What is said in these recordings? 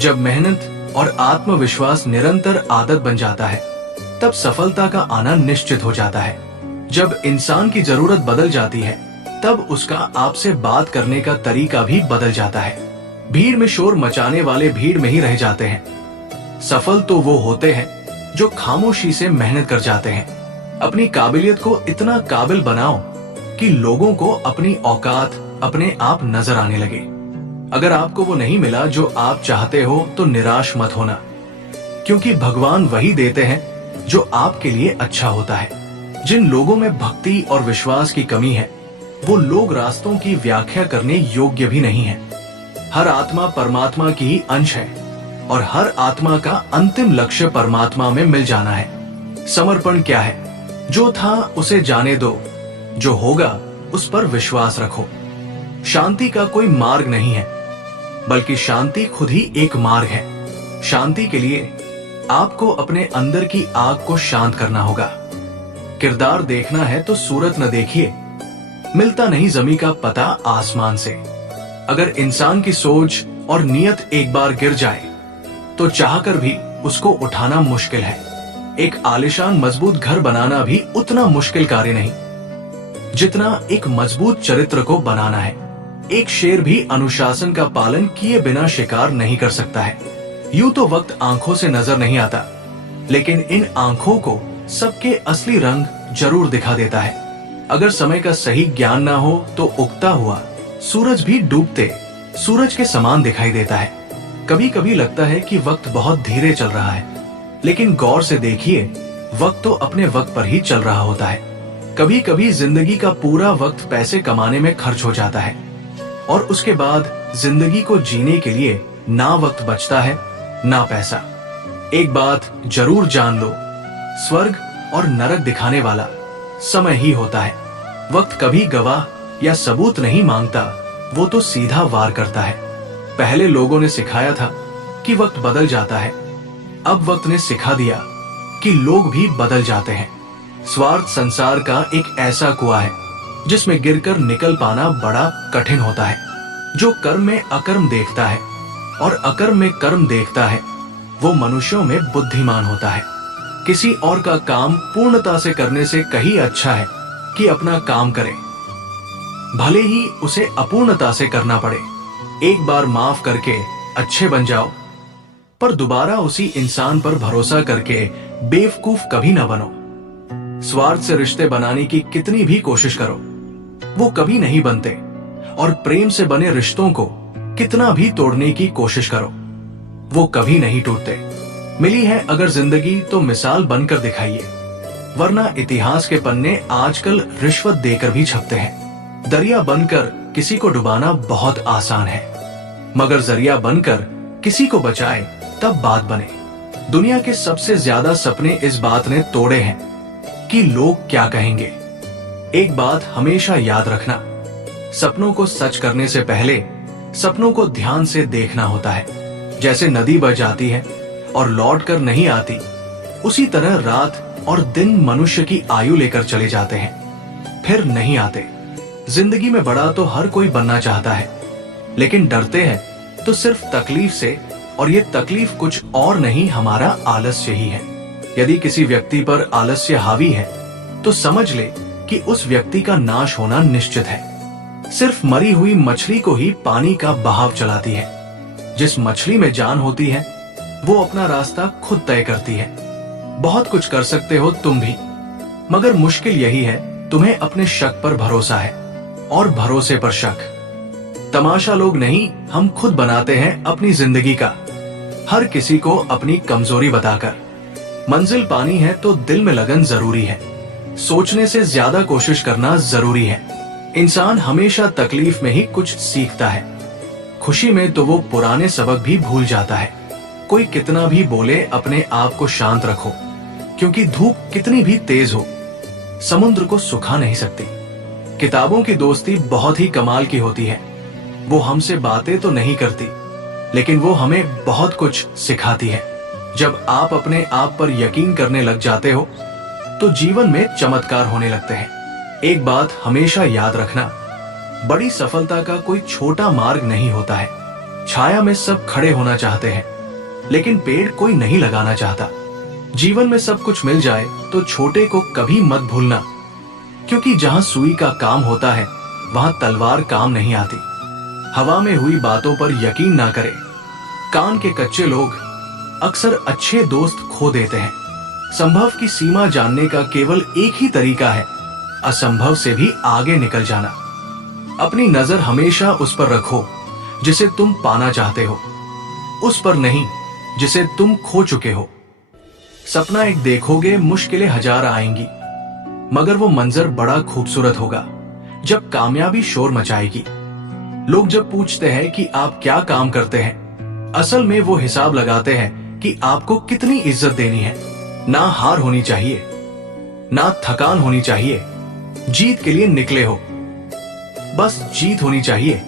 जब मेहनत और आत्मविश्वास निरंतर आदत बन जाता है, तब सफलता का आना निश्चित हो जाता है। जब इंसान की जरूरत बदल जाती है, तब उसका आपसे बात करने का तरीका भी बदल जाता है। भीड़ में शोर मचाने वाले भीड़ में ही रह जाते हैं। सफल तो वो होते हैं जो खामोशी से मेहनत कर जाते हैं। अपनी काबिलियत को इतना काबिल बनाओ कि लोगों को अपनी औकात अपने आप नजर आने लगे। अगर आपको वो नहीं मिला जो आप चाहते हो, तो निराश मत होना, क्योंकि भगवान वही देते हैं जो आपके लिए अच्छा होता है। जिन लोगों में भक्ति और विश्वास की कमी है, वो लोग रास्तों की व्याख्या करने योग्य भी नहीं है। हर आत्मा परमात्मा की ही अंश है और हर आत्मा का अंतिम लक्ष्य परमात्मा में मिल जाना है। समर्पण क्या है? जो था उसे जाने दो, जो होगा उस पर विश्वास रखो। शांति का कोई मार्ग नहीं है, बल्कि शांति खुद ही एक मार्ग है। शांति के लिए आपको अपने अंदर की आग को शांत करना होगा। किरदार देखना है तो सूरत न देखिए, मिलता नहीं जमी का पता आसमान से। अगर इंसान की सोच और नियत एक बार गिर जाए, तो चाहकर भी उसको उठाना मुश्किल है। एक आलीशान मजबूत घर बनाना भी उतना मुश्किल कार्य नहीं जितना एक मजबूत चरित्र को बनाना है। एक शेर भी अनुशासन का पालन किए बिना शिकार नहीं कर सकता है। यूं तो वक्त आंखों से नजर नहीं आता, लेकिन इन आंखों को सबके असली रंग जरूर दिखा देता है। अगर समय का सही ज्ञान ना हो, तो उगता हुआ सूरज भी डूबते सूरज के समान दिखाई देता है। कभी कभी लगता है कि वक्त बहुत धीरे चल रहा है, लेकिन गौर से देखिए, वक्त तो अपने वक्त पर ही चल रहा होता है। कभी कभी जिंदगी का पूरा वक्त पैसे कमाने में खर्च हो जाता है, और उसके बाद जिंदगी को जीने के लिए ना वक्त बचता है ना पैसा। एक बात जरूर जान लो, स्वर्ग और नरक दिखाने वाला समय ही होता है। वक्त कभी गवाह या सबूत नहीं मांगता, वो तो सीधा वार करता है। पहले लोगों ने सिखाया था कि वक्त बदल जाता है, अब वक्त ने सिखा दिया कि लोग भी बदल जाते हैं। स्वार्थ संसार का एक ऐसा कुआं है जिसमें गिरकर निकल पाना बड़ा कठिन होता है। जो कर्म में अकर्म देखता है और अकर्म में कर्म देखता है, वो मनुष्यों में बुद्धिमान होता है। किसी और का काम पूर्णता से करने से कहीं अच्छा है कि अपना काम करे, भले ही उसे अपूर्णता से करना पड़े। एक बार माफ करके अच्छे बन जाओ, पर दोबारा उसी इंसान पर भरोसा करके बेवकूफ कभी ना बनो। स्वार्थ से रिश्ते बनाने की कितनी भी कोशिश करो, वो कभी नहीं बनते, और प्रेम से बने रिश्तों को कितना भी तोड़ने की कोशिश करो, वो कभी नहीं टूटते। मिली है अगर जिंदगी तो मिसाल बनकर दिखाइए, वरना इतिहास के पन्ने आजकल रिश्वत देकर भी छपते हैं। दरिया बनकर किसी को डुबाना बहुत आसान है, मगर जरिया बनकर किसी को बचाए तब बात बने। दुनिया के सबसे ज्यादा सपने इस बात ने तोड़े हैं कि लोग क्या कहेंगे। एक बात हमेशा याद रखना, सपनों को सच करने से पहले सपनों को ध्यान से देखना होता है। जैसे नदी बह जाती है और लौट कर नहीं आती, उसी तरह रात और दिन मनुष्य की आयु लेकर चले जाते हैं, फिर नहीं आते। जिंदगी में बड़ा तो हर कोई बनना चाहता है, लेकिन डरते हैं तो सिर्फ तकलीफ से, और ये तकलीफ कुछ और नहीं, हमारा आलस्य ही है। यदि किसी व्यक्ति पर आलस्य हावी है, तो समझ ले कि उस व्यक्ति का नाश होना निश्चित है। सिर्फ मरी हुई मछली को ही पानी का बहाव चलाती है। जिस मछली में जान होती है, वो अपना रास्ता खुद तय करती है। बहुत कुछ कर सकते हो तुम भी, मगर मुश्किल यही है, तुम्हें अपने शक पर भरोसा है और भरोसे पर शक। तमाशा लोग नहीं, हम खुद बनाते हैं अपनी जिंदगी का, हर किसी को अपनी कमजोरी बताकर। मंजिल पानी है तो दिल में लगन जरूरी है, सोचने से ज्यादा कोशिश करना जरूरी है। इंसान हमेशा तकलीफ में ही कुछ सीखता है, खुशी में तो वो पुराने सबक भी भूल जाता है। कोई कितना भी बोले, अपने आप को शांत रखो, क्योंकि धूप कितनी भी तेज हो, समुद्र को सुखा नहीं सकती। किताबों की दोस्ती बहुत ही कमाल की होती है। वो हमसे बातें तो नहीं करती, लेकिन वो हमें बहुत कुछ सिखाती है। जब आप अपने आप पर यकीन करने लग जाते हो, तो जीवन में चमत्कार होने लगते हैं। एक बात हमेशा याद रखना, बड़ी सफलता का कोई छोटा मार्ग नहीं होता है। छाया में सब खड़े होना चाहते हैं, लेकिन पेड़ कोई नहीं लगाना चाहता। जीवन में सब कुछ मिल जाए तो छोटे को कभी मत भूलना, क्योंकि जहां सुई का काम होता है वहां तलवार काम नहीं आती। हवा में हुई बातों पर यकीन ना करें। कान के कच्चे लोग अक्सर अच्छे दोस्त खो देते हैं। संभव की सीमा जानने का केवल एक ही तरीका है, असंभव से भी आगे निकल जाना। अपनी नजर हमेशा उस पर रखो जिसे तुम पाना चाहते हो, उस पर नहीं जिसे तुम खो चुके हो। सपना एक देखोगे, मुश्किलें हजार आएंगी, मगर वो मंजर बड़ा खूबसूरत होगा जब कामयाबी शोर मचाएगी। लोग जब पूछते हैं कि आप क्या काम करते हैं, असल में वो हिसाब लगाते हैं कि आपको कितनी इज्जत देनी है। ना हार होनी चाहिए, ना थकान होनी चाहिए। जीत के लिए निकले हो, बस जीत होनी चाहिए।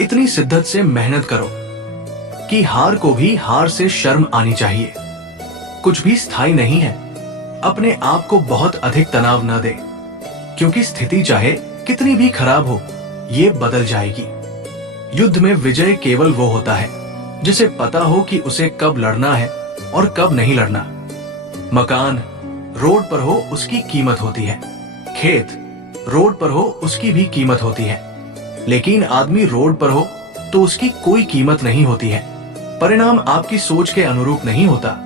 इतनी शिद्दत से मेहनत करो कि हार को भी हार से शर्म आनी चाहिए। कुछ भी स्थायी नहीं है। अपने आप को बहुत अधिक तनाव न दे, क्योंकि स्थिति चाहे कितनी भी खराब हो, ये बदल जाएगी। युद्ध में विजय केवल वो होता है जिसे पता हो कि उसे कब लड़ना है और कब नहीं लड़ना। मकान रोड पर हो उसकी कीमत होती है, खेत रोड पर हो उसकी भी कीमत होती है, लेकिन आदमी रोड पर हो तो उसकी कोई कीमत नहीं होती है। परिणाम आपकी सोच के अनुरूप नहीं होता,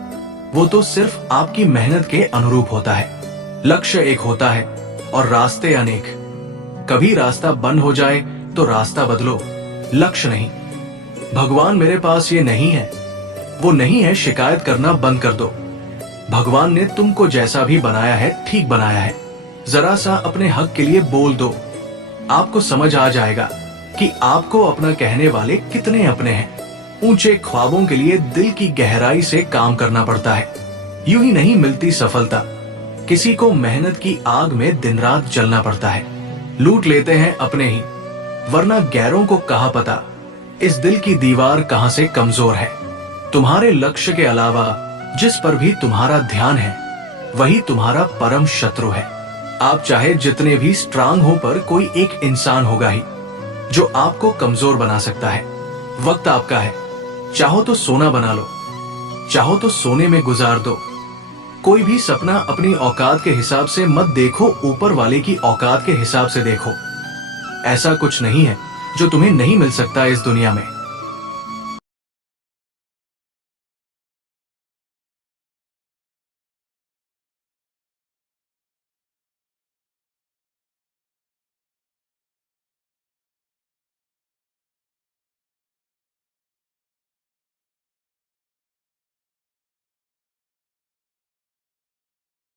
वो तो सिर्फ आपकी मेहनत के अनुरूप होता है। लक्ष्य एक होता है और रास्ते अनेक। कभी रास्ता बंद हो जाए तो रास्ता बदलो, लक्ष्य नहीं। भगवान मेरे पास ये नहीं है, वो नहीं है, शिकायत करना बंद कर दो। भगवान ने तुमको जैसा भी बनाया है ठीक बनाया है। जरा सा अपने हक के लिए बोल दो, आपको समझ आ जाएगा कि आपको अपना कहने वाले कितने अपने हैं। ऊंचे ख्वाबों के लिए दिल की गहराई से काम करना पड़ता है। यूं ही नहीं मिलती सफलता, किसी को मेहनत की आग में दिन रात जलना पड़ता है। लूट लेते हैं अपने ही, वरना गैरों को कहाँ पता इस दिल की दीवार कहां से कमजोर है। तुम्हारे लक्ष्य के अलावा जिस पर भी तुम्हारा ध्यान है, वही तुम्हारा परम शत्रु है। आप चाहे जितने भी स्ट्रांग हो, पर कोई एक इंसान होगा ही जो आपको कमजोर बना सकता है। वक्त आपका है, चाहो तो सोना बना लो, चाहो तो सोने में गुजार दो। कोई भी सपना अपनी औकात के हिसाब से मत देखो, ऊपर वाले की औकात के हिसाब से देखो। ऐसा कुछ नहीं है जो तुम्हें नहीं मिल सकता इस दुनिया में।